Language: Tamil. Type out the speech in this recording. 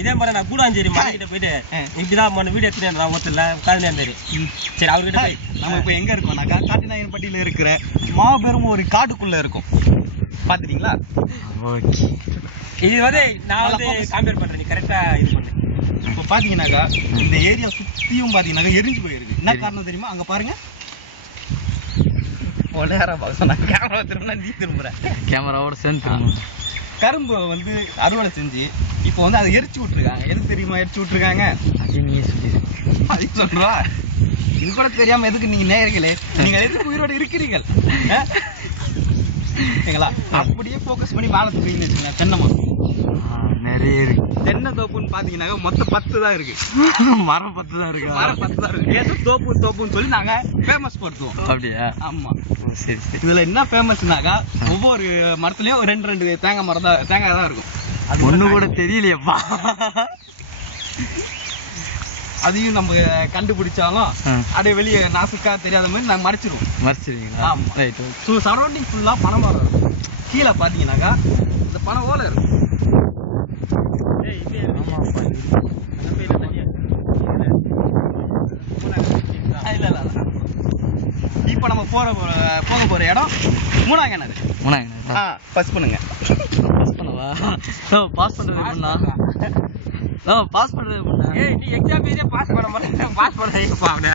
இதே மாதிரி நான் கூடாஞ்சேரி மலைக்கிட்ட போயிட்டு இப்படிதான் வீடியோ எடுத்துட்டு நான் ஒருத்தர் உட்காந்து இருந்தாரு. சரி அவர்கிட்ட போய் நம்ம இப்போ எங்க இருக்கோம்னாக்கா காட்டுநாயக்கன்பட்டியில இருக்கிற மாபெரும் ஒரு காட்டுக்குள்ள இருக்கும். பாத்துட்டீங்களா? ஓகே. இது வந்து நான் வந்து கம்பேர் பண்றேன், நீ கரெக்டா இது பண்ணு. இப்போ பாத்தீங்கன்னாக்கா இந்த ஏரியா சுத்தியும் பாத்தீங்கன்னாக்கா எரிஞ்சு போயிருக்கு. என்ன காரணம் தெரியுமா? அங்க பாருங்க. கேமரா திரும்ப நீ திரும்புறேன். கேமராவோட சேர்ந்து கரும்பு வந்து அறுவடை செஞ்சு இப்போ வந்து அதை எரிச்சு விட்டுருக்காங்க. எதுக்கு தெரியுமா எரிச்சு விட்டுருக்காங்க? அது சொல்றா. இது கூட தெரியாம எதுக்கு நீங்க நேயர்களே நீங்க எதுக்கு உயிரோட இருக்கிறீர்கள்? சரிங்களா? அப்படியே ஃபோக்கஸ் பண்ணி வாழை தூக்கின்னு வச்சுக்கோங்க. தென்னை மரம் நிறைய இருக்கு. தென்னை தோப்புன்னு பாத்தீங்கன்னாக்கா மொத்தம் 10 தான் இருக்கு. மரம் 10 தான் இருக்கு. மரம் 10 தான் இருக்கு. ஏதோ தோப்புன்னு சொல்லி நாங்க ஃபேமஸ் படுத்துவோம். அப்படியா? ஆமா. சரி சரி. இதுல என்ன ஃபேமஸ்னாக்கா ஒவ்வொரு மரத்துலயும் 2 தேங்காய் மரம் தான், தேங்காய் தான் இருக்கும். அது ஒண்ணு கூட தெரியலையப்பா. அதையும் நம்ம கண்டுபிடிச்சாலும் அப்படியே வெளியே நாசுக்கா தெரியாத மாதிரி நாங்கள் மறைச்சிருவீங்களா? ஆமாம் ரைட். ஸோ சரௌண்டிங் ஃபுல்லாக பனை மரம் இருக்கும். கீழே பார்த்தீங்கன்னாக்கா இந்த பனை ஓலை இருக்கும். இல்லை இப்போ நம்ம போக போகிற இடம் மூணாம் கிணறு. பாஸ் பண்ணுங்க. பாஸ் பண்ணவா? பாஸ் பண்ணுறது பாஸ் பண்ணுறது. நீ எக்ஸாம் பாஸ் பண்ண மாட்டேன். பாஸ் பண்ண